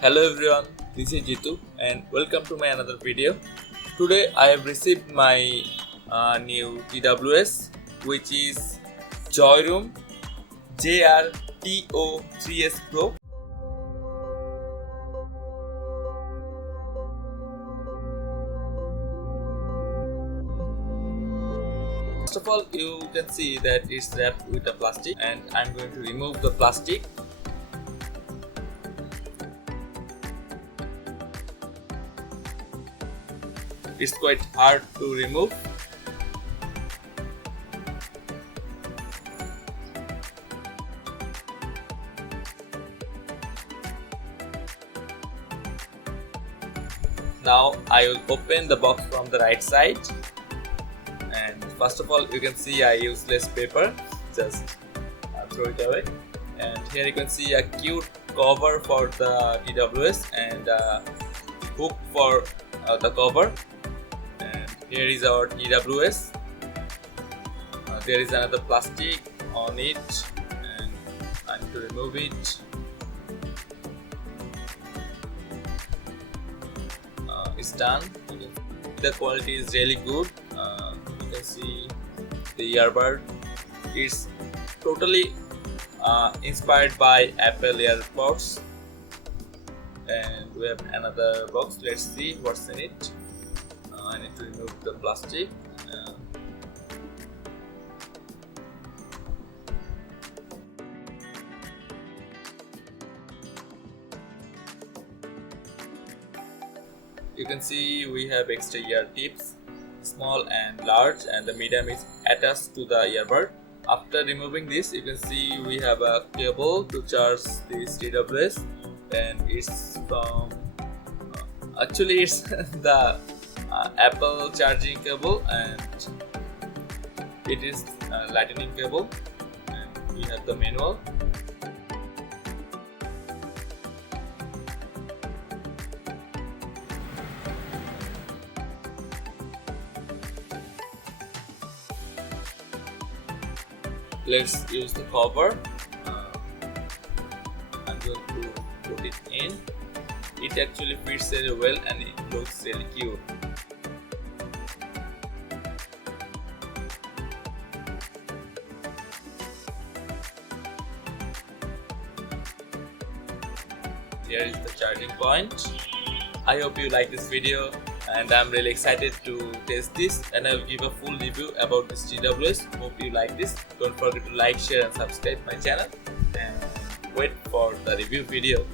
Hello everyone, this is Jitu and welcome to my another video. Today I have received my new TWS, which is JOYROOM TO03S PRO. First of all, you can see that it's wrapped with a plastic, and I'm going to remove the plastic. It's quite hard to remove. Now I will open the box from the right side, and first of all you can see I use less paper, just throw it away. And here you can see a cute cover for the TWS and a hook for the cover. Here is our TWS. There is another plastic on it, and I need to remove it. It's done. The quality is really good. You can see the earbud. It's totally inspired by Apple AirPods. And we have another box. Let's see what's in it. I need to remove the plastic. You can see we have extra ear tips, small and large, and the medium is attached to the earbud. After removing this, you can see we have a cable to charge this TWS, and it's from actually it's the Apple charging cable, and it is lightning cable, and we have the manual. Let's use the cover. I'm going to put it in. It actually fits very well and it looks really cute. Here is the charging point. I hope you like this video, and I'm really excited to test this, and I'll give a full review about this TWS. Hope you like this. Don't forget to like, share and subscribe my channel, and wait for the review video.